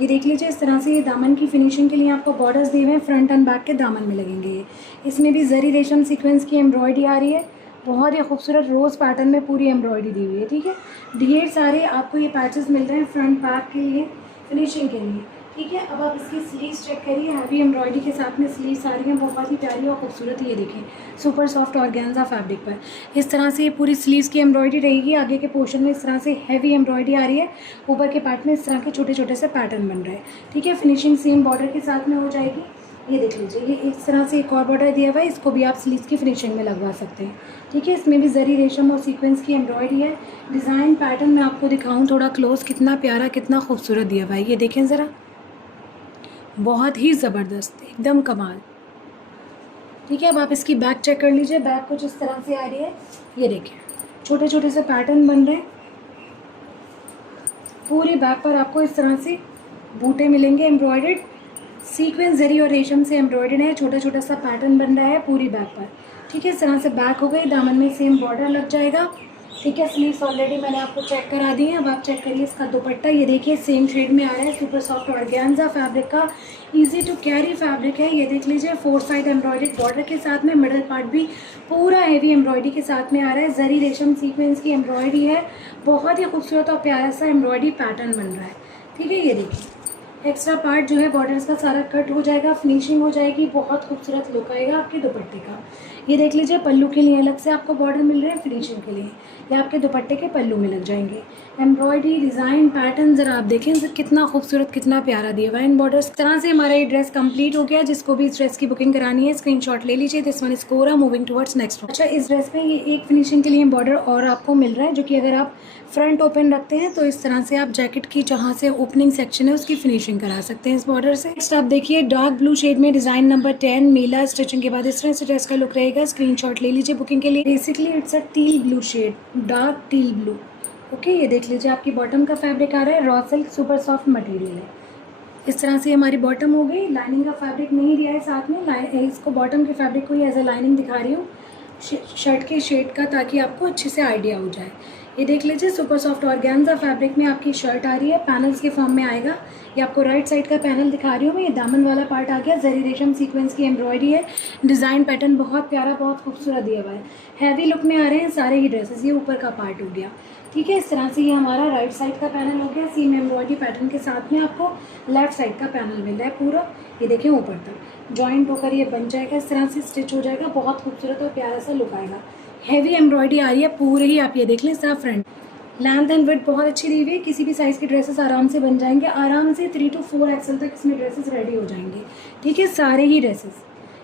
ये देख लीजिए, इस तरह से ये दामन की फिनिशिंग के लिए आपको बॉर्डर्स दिए हुए हैं, फ्रंट एंड बैक के दामन में लगेंगे ये। इसमें भी जरी रेशम सीक्वेंस की एम्ब्रॉयडरी आ रही है, बहुत ही खूबसूरत रोज़ पैटर्न में पूरी एम्ब्रॉयडरी दी हुई है। ठीक है, ढेर सारे आपको ये पैचेस मिल रहे हैं फ्रंट बैक के लिए, फिनिशिंग के लिए। ठीक है, अब आप इसकी स्लीव्स चेक करिए। हैवी एम्ब्रॉयडरी के साथ में स्लीव्स आ रही हैं, बहुत ही प्यारी और खूबसूरत। ये देखें, सुपर सॉफ्ट ऑर्गेन्जा फैब्रिक पर इस तरह से ये पूरी स्लीव्स की एम्ब्रॉयडरी रहेगी। आगे के पोर्शन में इस तरह से हैवी एम्ब्रॉयडरी आ रही है, ऊपर के पार्ट में इस तरह के छोटे छोटे से पैटर्न बन रहे हैं। ठीक है, फिनिशिंग सेम बॉर्डर के साथ में हो जाएगी। ये देख लीजिए, ये इस तरह से एक और बॉर्डर दिया हुआ है, इसको भी आप स्लीव्स की फिनिशिंग में लगवा सकते हैं। ठीक है, इसमें भी जरी रेशम और सीक्वेंस की एम्ब्रॉयडरी है। डिज़ाइन पैटर्न मैं आपको दिखाऊं थोड़ा क्लोज, कितना प्यारा, कितना खूबसूरत दिया हुआ है। ये देखें ज़रा, बहुत ही ज़बरदस्त, एकदम कमाल। ठीक है, अब आप इसकी बैक चेक कर लीजिए। बैक कुछ इस तरह से आ रही है। ये देखें, छोटे छोटे से पैटर्न बन रहे हैं। पूरी बैक पर आपको इस तरह से बूटे मिलेंगे एम्ब्रॉयडर्ड, सीक्वेंस जरी और रेशम से एम्ब्रॉयडर्ड है। छोटा छोटा सा पैटर्न बन रहा है पूरी बैक पर। ठीक है, इस तरह से बैक हो गई। दामन में सेम बॉर्डर लग जाएगा। ठीक है, स्लीव्स ऑलरेडी मैंने आपको चेक करा दी है। अब आप चेक करिए इसका दुपट्टा। ये देखिए, सेम शेड में आ रहा है, सुपर सॉफ्ट ऑर्गेन्जा फैब्रिक का, इजी टू कैरी फैब्रिक है। ये देख लीजिए, 4 साइड एम्ब्रॉयडर्ड बॉर्डर के साथ में, मिडल पार्ट भी पूरा हेवी एम्ब्रॉयडरी के साथ में आ रहा है। जरी रेशम सीक्वेंस की एम्ब्रॉयडरी है, बहुत ही खूबसूरत और प्यारा सा एम्ब्रॉयडरी पैटर्न बन रहा है। ठीक है, ये देखिए, एक्स्ट्रा पार्ट जो है बॉर्डर्स का सारा कट हो जाएगा, फिनिशिंग हो जाएगी, बहुत खूबसूरत लुक आएगा आपके दुपट्टे का। ये देख लीजिए, पल्लू के लिए अलग से आपको बॉर्डर मिल रहे हैं, फिनिशिंग के लिए ये आपके दुपट्टे के पल्लू में लग जाएंगे। एम्ब्रॉयडरी, डिज़ाइन, पैटर्न ज़रा आप देखें कितना खूबसूरत, कितना प्यारा दिया हुआ है इन बॉर्डर्स। इस तरह से हमारा ये ड्रेस कंप्लीट हो गया। जिसको भी इस ड्रेस की बुकिंग करानी है स्क्रीनशॉट ले लीजिए। This one is Kora. Moving towards next one. अच्छा, इस ड्रेस में ये एक फिनिशिंग के लिए बॉर्डर और आपको मिल रहा है, जो कि अगर आप फ्रंट ओपन रखते हैं तो इस तरह से आप जैकेट की जहाँ से ओपनिंग सेक्शन है उसकी फिनिशिंग करा सकते हैं इस बॉर्डर से। नेक्स्ट आप देखिए, डार्क ब्लू शेड में डिज़ाइन नंबर 10, मीला स्टिचिंग के बाद इस तरह से ड्रेस का लुक रहेगा। स्क्रीनशॉट ले लीजिए बुकिंग के लिए। Basically it's a teal blue shade, dark teal blue. Okay, ये देख लीजिए, आपकी बॉटम का फैब्रिक आ रहा है, raw silk super soft material है। इस तरह से हमारी बॉटम हो गई। लाइनिंग का फैब्रिक नहीं दिया है साथ में, इसको बॉटम के फैब्रिक को ही एज अ लाइनिंग दिखा रही हूँ शर्ट के शेड का, ताकि आपको अच्छे से आइडिया हो जाए। ये देख लीजिए, सुपर सॉफ्ट ऑर्गेन्जा फैब्रिक में आपकी शर्ट आ रही है, पैनल्स के फॉर्म में आएगा। ये आपको राइट साइड का पैनल दिखा रही हूँ मैं। ये दामन वाला पार्ट आ गया, जरी रेशम सीक्वेंस की एम्ब्रॉयडरी है। डिज़ाइन पैटर्न बहुत प्यारा, बहुत खूबसूरत दिया हुआ है। हैवी लुक में आ रहे हैं सारे ही ड्रेसेस। ये ऊपर का पार्ट हो गया। ठीक है, इस तरह से ये हमारा राइट साइड का पैनल हो गया। सीम एम्ब्रॉयडरी पैटर्न के साथ में आपको लेफ्ट साइड का पैनल मिल रहा है पूरा। ये देखें, ऊपर तक जॉइंट होकर ये बन जाएगा, इस तरह से स्टिच हो जाएगा, बहुत खूबसूरत और प्यारा सा लुक आएगा। हैवी एम्ब्रॉयडरी आ रही है पूरे ही, आप ये देख लें सारा फ्रंट। लेंथ एंड विड्थ बहुत अच्छी दी हुई है, किसी भी साइज़ के ड्रेसेस आराम से बन जाएंगे। आराम से 3 to 4 एक्सल तक इसमें ड्रेसेस रेडी हो जाएंगे। ठीक है, सारे ही ड्रेसेस।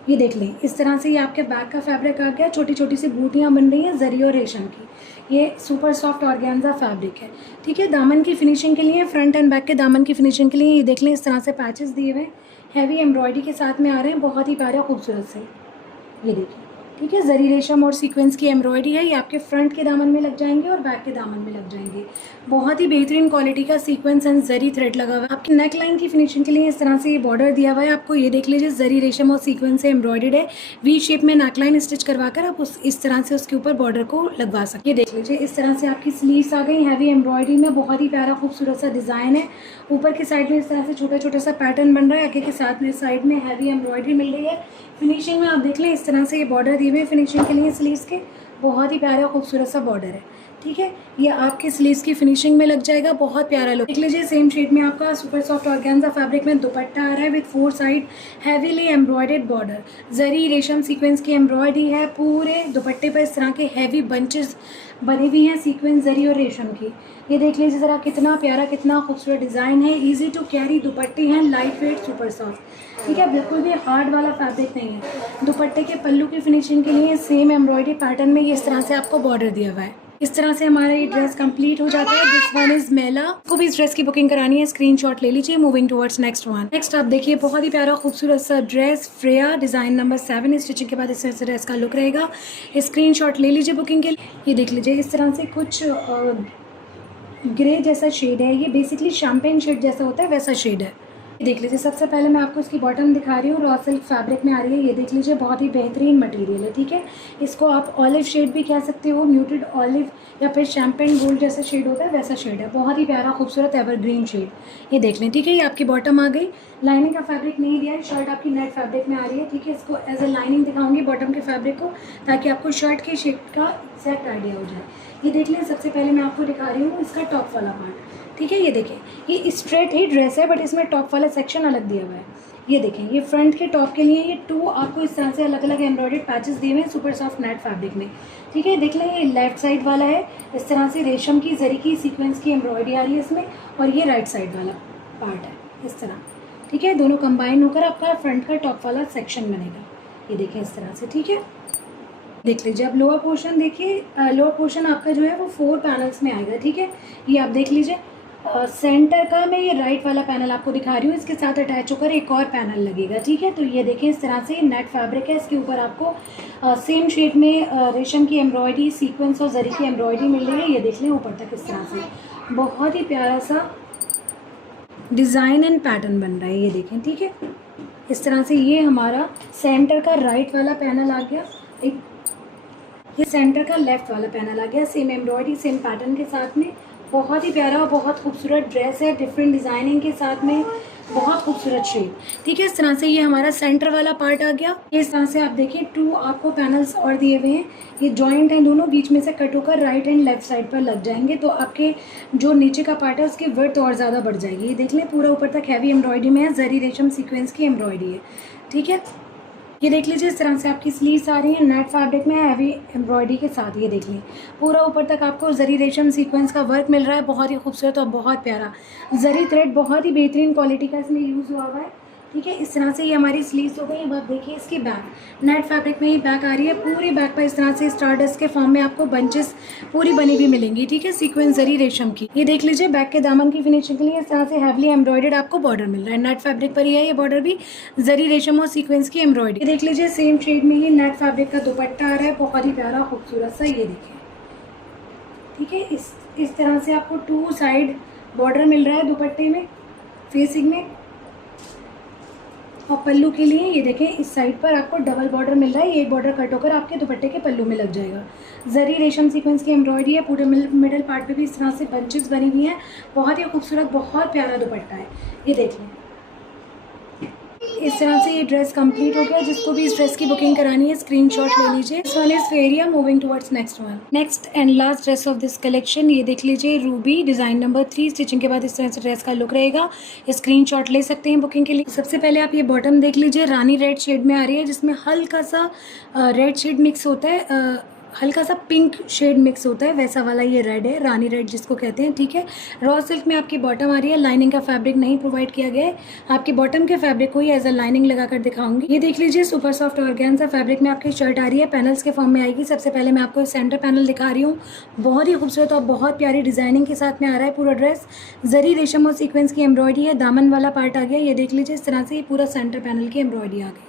ये देख लें, इस तरह से ये आपके बैक का फैब्रिक आ गया, छोटी छोटी सी बूटियाँ बन रही हैं जरी और रेशम की। ये सुपर सॉफ्ट ऑर्गेन्जा फैब्रिक है, ठीक है। दामन की फिनिशिंग के लिए, फ्रंट एंड बैक के दामन की फिनिशिंग के लिए ये देख लें, इस तरह से पैचेस दिए हुए हैवी एम्ब्रॉयडरी के साथ में आ रहे हैं, बहुत ही प्यारा खूबसूरत से। ये देखिए, ठीक है, जरी रेशम और सीक्वेंस की एम्ब्रॉयडरी है। ये आपके फ्रंट के दामन में लग जाएंगे और बैक के दामन में लग जाएंगे। बहुत ही बेहतरीन क्वालिटी का सीक्वेंस एंड जरी थ्रेड लगा हुआ है। आपकी नेक लाइन की फिनिशिंग के लिए इस तरह से ये बॉर्डर दिया हुआ है आपको। ये देख लीजिए, जरी रेशम और सीक्वेंस से एम्ब्रॉयडर्ड है। वी शेप में नेक लाइन स्टिच करवाकर आप इस तरह से उसके ऊपर बॉर्डर को लगवा सकते हैं। ये देख लीजिए, इस तरह से आपकी स्लीव्स आ गई हैवी एम्ब्रॉयडरी में। बहुत ही प्यारा खूबसूरत सा डिज़ाइन है। ऊपर की साइड में इस तरह से छोटा छोटा सा पैटर्न बन रहा है। आगे के साथ में साइड में हैवी एम्ब्रॉयडरी मिल रही है। फिनिशिंग में आप देख लें, इस तरह से ये बॉर्डर दिए हुए फिनिशिंग के लिए स्लीव्स के। बहुत ही प्यारा खूबसूरत सा बॉर्डर है, ठीक है। ये आपके स्लीव्स की फिनिशिंग में लग जाएगा, बहुत प्यारा लुक। देख लीजिए, सेम शेड में आपका सुपर सॉफ्ट ऑर्गेन्जा फैब्रिक में दुपट्टा आ रहा है with 4 side heavily embroidered border. Zari रेशम सीक्वेंस की एम्ब्रॉयडरी है। पूरे दुपट्टे पर इस तरह के हैवी बंचेस बनी हुई हैं सीक्वेंस जरी और रेशम की। ये देख लीजिए ज़रा, कितना प्यारा, कितना खूबसूरत डिज़ाइन है। ईजी टू कैरी दुपट्टे हैं, लाइट वेट, सुपर सॉफ्ट, ठीक है। बिल्कुल भी हार्ड वाला फैब्रिक नहीं है। दुपट्टे के पल्लू की फिनिशिंग के लिए सेम एम्ब्रॉयडरी पैटर्न में ये इस तरह से आपको बॉर्डर दिया हुआ है। इस तरह से हमारा ये ड्रेस कंप्लीट हो जाता है। दिस वन इज मेला। को भी इस ड्रेस की बुकिंग करानी है, स्क्रीनशॉट ले लीजिए। Moving towards next one. Next आप देखिए, बहुत ही प्यारा खूबसूरत सा dress, Freya design number 7। Stitching के बाद इस तरह से ड्रेस का लुक रहेगा। स्क्रीनशॉट ले लीजिए बुकिंग के लिए। ये देख लीजिए, इस तरह से कुछ ग्रे जैसा शेड है। ये बेसिकली शैम्पेन शेड जैसा होता है, वैसा शेड है। देख लीजिए, सबसे पहले मैं आपको इसकी बॉटम दिखा रही हूँ। रॉ सिल्क फैब्रिक में आ रही है। ये देख लीजिए, बहुत ही बेहतरीन मटेरियल है, ठीक है। इसको आप ऑलिव शेड भी कह सकते हो, न्यूटेड ऑलिव, या फिर शैम्पेन गोल्ड जैसा शेड होता है वैसा शेड है। बहुत ही प्यारा खूबसूरत एवरग्रीन शेड। ये देख लें, ठीक है। ये आपकी बॉटम आ गई। लाइनिंग का फैब्रिक नहीं दिया है, शर्ट आपकी नेट फैब्रिक में आ रही है, ठीक है। इसको एज ए लाइनिंग दिखाऊंगी बॉटम के फैब्रिक को, ताकि आपको शर्ट के शेप का एक्जैक्ट आइडिया हो जाए। ये देख लें, सबसे पहले मैं आपको दिखा रही हूँ इसका टॉप वाला पार्ट, ठीक है। ये देखें, ये स्ट्रेट ही ड्रेस है, बट इसमें टॉप वाला सेक्शन अलग दिया हुआ है। ये देखें, ये फ्रंट के टॉप के लिए ये 2 आपको इस तरह से अलग अलग एम्ब्रॉयडर्ड पैचेस दिए हुए हैं सुपर सॉफ्ट नेट फैब्रिक में, ठीक है। देख लें, ये लेफ्ट साइड वाला है, इस तरह से रेशम की जरी की सीक्वेंस की एम्ब्रॉयडरी आ रही है इसमें, और ये राइट साइड वाला पार्ट है इस तरह, ठीक है। दोनों कंबाइन होकर आपका फ्रंट का टॉप वाला सेक्शन बनेगा। ये देखें इस तरह से, ठीक है। देख लीजिए, अब लोअर पोर्शन देखिए। लोअर पोर्शन आपका जो है वो 4 पैनल्स में आएगा, ठीक है। ये आप देख लीजिए, सेंटर का मैं ये राइट वाला पैनल आपको दिखा रही हूँ, इसके साथ अटैच होकर एक और पैनल लगेगा, ठीक है। तो ये देखें, इस तरह से नेट फैब्रिक है। इसके ऊपर आपको सेम शेड में रेशम की एम्ब्रॉयडरी, सीक्वेंस और जरी की एम्ब्रॉयडरी मिल रही है। ये देख लें ऊपर तक इस तरह से बहुत ही प्यारा सा डिज़ाइन एंड पैटर्न बन रहा है। ये देखें, ठीक है। इस तरह से ये हमारा सेंटर का राइट वाला पैनल आ गया, एक ये सेंटर का लेफ्ट वाला पैनल आ गया, सेम एम्ब्रॉयडरी सेम पैटर्न के साथ में। बहुत ही प्यारा और बहुत खूबसूरत ड्रेस है, डिफरेंट डिज़ाइनिंग के साथ में, बहुत खूबसूरत शेप, ठीक है। इस तरह से ये हमारा सेंटर वाला पार्ट आ गया। इस तरह से आप देखिए, 2 आपको पैनल्स और दिए हुए हैं। ये जॉइंट हैं दोनों, बीच में से कट होकर राइट एंड लेफ्ट साइड पर लग जाएंगे, तो आपके जो नीचे का पार्ट है उसकी विड्थ और ज़्यादा बढ़ जाएगी। ये देख लें, पूरा ऊपर तक हैवी एम्ब्रॉयडरी में है, जरी रेशम सीक्वेंस की एम्ब्रॉयडरी है, ठीक है। ये देख लीजिए, इस तरह से आपकी स्लीव्स आ रही है नेट फैब्रिक में हैवी एम्ब्रॉयडरी के साथ। ये देख लीजिए, पूरा ऊपर तक आपको जरी रेशम सीक्वेंस का वर्क मिल रहा है, बहुत ही खूबसूरत और बहुत प्यारा। जरी थ्रेड बहुत ही बेहतरीन क्वालिटी का इसमें यूज़ हुआ है, ठीक है। इस तरह से ये हमारी स्लीव्स हो गई। अब आप देखिए इसकी बैक, नेट फैब्रिक में ही बैक आ रही है। पूरी बैक पर इस तरह से स्टारडस्ट के फॉर्म में आपको बंचेस पूरी बनी हुई मिलेंगी, ठीक है, सीक्वेंस जरी रेशम की। ये देख लीजिए, बैक के दामन की फिनिशिंग के लिए इस तरह से हैवली एम्ब्रॉयडर्ड आपको बॉर्डर मिल रहा है। नेट फैब्रिक पर ही है ये बॉर्डर भी, जरी रेशम और सीक्वेंस की एम्ब्रॉयडरी। ये देख लीजिए, सेम शेड में ही नेट फैब्रिक का दुपट्टा आ रहा है, बहुत ही प्यारा खूबसूरत सा। ये देखिए, ठीक है। इस तरह से आपको 2 साइड बॉर्डर मिल रहा है दुपट्टे में, फेसिंग में। और पल्लू के लिए ये देखें, इस साइड पर आपको डबल बॉर्डर मिल रहा है। ये बॉर्डर कट होकर आपके दुपट्टे के पल्लू में लग जाएगा। जरी रेशम सीक्वेंस की एम्ब्रॉयडरी है। पूरे मिडल पार्ट पे भी इस तरह से बंचेस बनी हुई हैं। बहुत ही खूबसूरत, बहुत प्यारा दुपट्टा है। ये देख लें, इस तरह से ये ड्रेस कंप्लीट हो गया। जिसको भी इस ड्रेस की बुकिंग करानी है, स्क्रीनशॉट ले लीजिए। This one is Feria. Moving towards next one. Next and last dress of this collection, ये देख लीजिए, रूबी डिज़ाइन नंबर 3। स्टिचिंग के बाद इस तरह से ड्रेस का लुक रहेगा। स्क्रीनशॉट ले सकते हैं बुकिंग के लिए। सबसे पहले आप ये बॉटम देख लीजिए, रानी रेड शेड में आ रही है, जिसमें हल्का सा रेड शेड मिक्स होता है हल्का सा पिंक शेड मिक्स होता है, वैसा वाला ये रेड है, रानी रेड जिसको कहते हैं, ठीक है। रॉ सिल्क में आपकी बॉटम आ रही है, लाइनिंग का फैब्रिक नहीं प्रोवाइड किया गया है, आपकी बॉटम के फैब्रिक को ही एज अ लाइनिंग लगाकर दिखाऊंगी। ये देख लीजिए सुपर सॉफ्ट ऑर्गेन्जा फैब्रिक में आपकी शर्ट आ रही है, पैनल्स के फॉर्म में आएगी। सबसे पहले मैं आपको सेंटर पैनल दिखा रही हूँ, बहुत ही खूबसूरत और बहुत प्यारी डिजाइनिंग के साथ में आ रहा है पूरा ड्रेस। जरी रेशम और सीक्वेंस की एम्ब्रॉयडरी है, दामन वाला पार्ट आ गया, ये देख लीजिए इस तरह से ये पूरा सेंटर पैनल की एम्ब्रॉयडरी आ गई।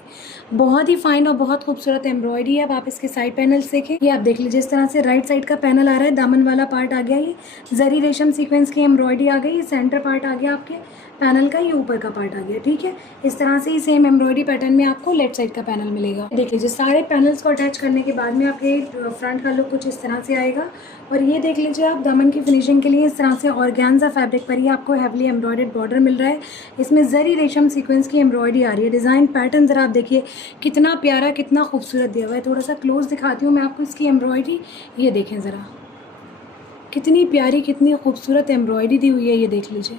बहुत ही फाइन और बहुत खूबसूरत एम्ब्रॉयडरी है। अब आप इसके साइड पैनल्स देखें, ये आप देख लीजिए इस तरह से राइट साइड का पैनल आ रहा है, दामन वाला पार्ट आ गया, ये जरी रेशम सीक्वेंस की एम्ब्रॉयडरी आ गई, ये सेंटर पार्ट आ गया आपके पैनल का, ये ऊपर का पार्ट आ गया, ठीक है। इस तरह से ही सेम एम्ब्रॉयडरी पैटर्न में आपको लेफ्ट साइड का पैनल मिलेगा। देख लीजिए सारे पैनल्स को अटैच करने के बाद में आपके फ्रंट का लुक कुछ इस तरह से आएगा। और ये देख लीजिए आप दामन की फिनिशिंग के लिए इस तरह से ऑर्गेन्जा फैब्रिक पर ही आपको हैवली एम्ब्रॉयडर्ड बॉर्डर मिल रहा है, इसमें जरी रेशम सीक्वेंस की एम्ब्रॉयडरी आ रही है। डिज़ाइन पैटर्न ज़रा आप देखिए कितना प्यारा कितना खूबसूरत दिया हुआ है। थोड़ा सा क्लोज दिखाती हूँ मैं आपको इसकी एम्ब्रॉयडरी, ये देखें ज़रा कितनी प्यारी कितनी खूबसूरत एम्ब्रॉयडरी दी हुई है, ये देख लीजिए।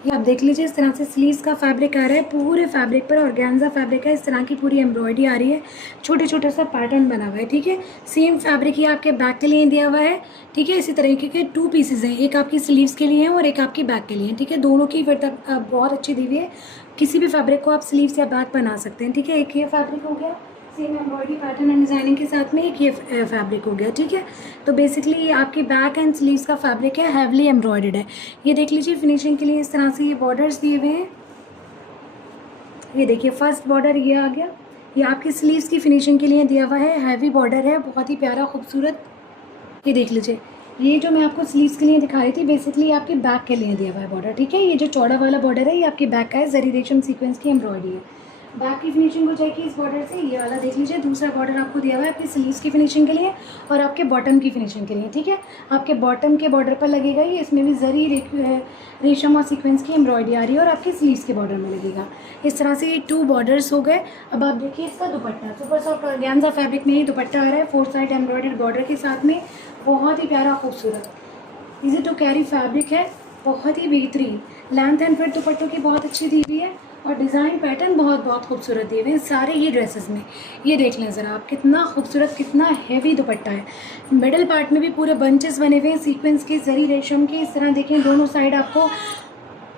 ये आप देख लीजिए इस तरह से स्लीव्स का फैब्रिक आ रहा है, पूरे फैब्रिक पर ऑर्गेन्जा फैब्रिक है, इस तरह की पूरी एम्ब्रॉयडरी आ रही है, छोटे छोटे सा पैटर्न बना हुआ है, ठीक है। सेम फैब्रिक ही आपके बैक के लिए दिया हुआ है, ठीक है। इसी तरीके के 2 पीसेज हैं, एक आपकी स्लीव्स के लिए है और एक आपकी बैक के लिए है, ठीक है। दोनों की विड्थ बहुत अच्छी दी हुई है, किसी भी फैब्रिक को आप स्लीव्स या बैक बना सकते हैं, ठीक है। एक ये फैब्रिक हो गया same embroidery pattern and designing के साथ में, एक ये फैब्रिक हो गया, ठीक है। तो बेसिकली ये आपकी बैक एंड स्लीव्स का फैब्रिक है, हैवली एम्ब्रॉयडर्ड है। ये देख लीजिए फिनिशिंग के लिए इस तरह से ये बॉर्डर्स दिए हुए हैं, ये देखिए फर्स्ट बॉर्डर ये आ गया, ये आपकी स्लीव्स की फिनिशिंग के लिए दिया हुआ है, हैवी बॉर्डर है, बहुत ही प्यारा खूबसूरत। ये देख लीजिए ये जो मैं आपको स्लीव्स के लिए दिखा रही थी बेसिकली आपके बैक के लिए दिया हुआ है बॉर्डर, ठीक है। ये जो चौड़ा वाला बॉर्डर है ये आपकी बैक का है, जरी रेशम सीक्वेंस की एम्ब्रॉयडरी है, बैक की फिनिशिंग हो जाएगी इस बॉर्डर से। ये वाला देख लीजिए दूसरा बॉर्डर आपको दिया हुआ है आपकी स्लीव्स की फिनिशिंग के लिए और आपके बॉटम की फिनिशिंग के लिए, ठीक है। आपके बॉटम के बॉर्डर पर लगेगा ये, इसमें भी जरी रेशम और सीक्वेंस की एम्ब्रॉयडरी आ रही है और आपके स्लीव्स के बॉर्डर में लगेगा। इस तरह से ये 2 बॉर्डर्स हो गए। अब आप देखिए इसका दुपट्टा, सुपर सॉफ्ट ऑर्गेन्जा फैब्रिक में ही दुपट्टा आ रहा है, 4 साइड एम्ब्रॉयडर्ड बॉर्डर के साथ में, बहुत ही प्यारा खूबसूरत। इजी टू कैरी फैब्रिक है, बहुत ही बेहतरीन। लेंथ एंड फिट दुपट्टों की बहुत अच्छी दी हुई है और डिज़ाइन पैटर्न बहुत बहुत खूबसूरत दिए हुए हैं सारे ही ड्रेसेस में। ये देख लें ज़रा आप कितना खूबसूरत कितना हैवी दुपट्टा है। मिडल पार्ट में भी पूरे बंचेस बने हुए हैं सीक्वेंस के, जरी रेशम के, इस तरह देखें दोनों साइड आपको,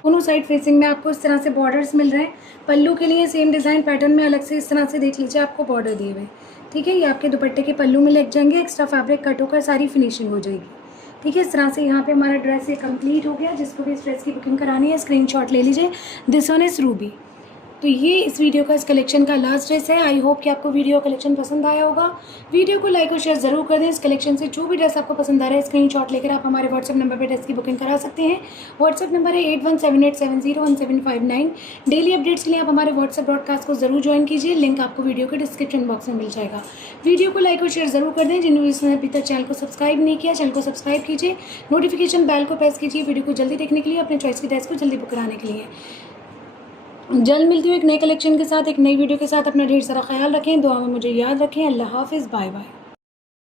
दोनों साइड फेसिंग में आपको इस तरह से बॉर्डर्स मिल रहे हैं। पल्लू के लिए सेम डिज़ाइन पैटर्न में अलग से इस तरह से देख लीजिए आपको बॉर्डर दिए हुए, ठीक है। ये आपके दुपट्टे के पल्लू में लग जाएंगे, एक्स्ट्रा फैब्रिक कट होकर सारी फिनिशिंग हो जाएगी, ठीक है। इस तरह से यहाँ पे हमारा ड्रेस ये कंप्लीट हो गया। जिसको भी इस ड्रेस की बुकिंग करानी है स्क्रीनशॉट ले लीजिए। This one is Ruby. तो ये इस वीडियो का इस कलेक्शन का लास्ट ड्रेस है। आई होप कि आपको वीडियो कलेक्शन पसंद आया होगा। वीडियो को लाइक और शेयर ज़रूर कर दें। इस कलेक्शन से जो भी ड्रेस आपको पसंद आ रहा है स्क्रीनशॉट लेकर आप हमारे व्हाट्सएप नंबर पर ड्रेस की बुकिंग करा सकते हैं। व्हाट्सएप नंबर है 8178701759। डेली अपडेट्स के लिए आप हमारे व्हाट्सएप ब्रॉडकास्ट को ज़रूर ज्वाइन कीजिए, लिंक आपको वीडियो के डिस्क्रिप्शन बॉक्स में मिल जाएगा। वीडियो को लाइक और शेयर ज़रूर कर दें। जिन्होंने अभी तक चैनल को सब्सक्राइब नहीं किया चैनल को सब्सक्राइब कीजिए, नोटिफिकेशन बेल को प्रेस कीजिए वीडियो को जल्दी देखने के लिए, अपने चॉइस की ड्रेस को जल्दी बुक कराने के लिए। जल्द मिलती हूँ एक नए कलेक्शन के साथ, एक नई वीडियो के साथ। अपना ढेर सारा ख्याल रखें, दुआ में मुझे याद रखें। अल्लाह हाफिज़, बाय बाय।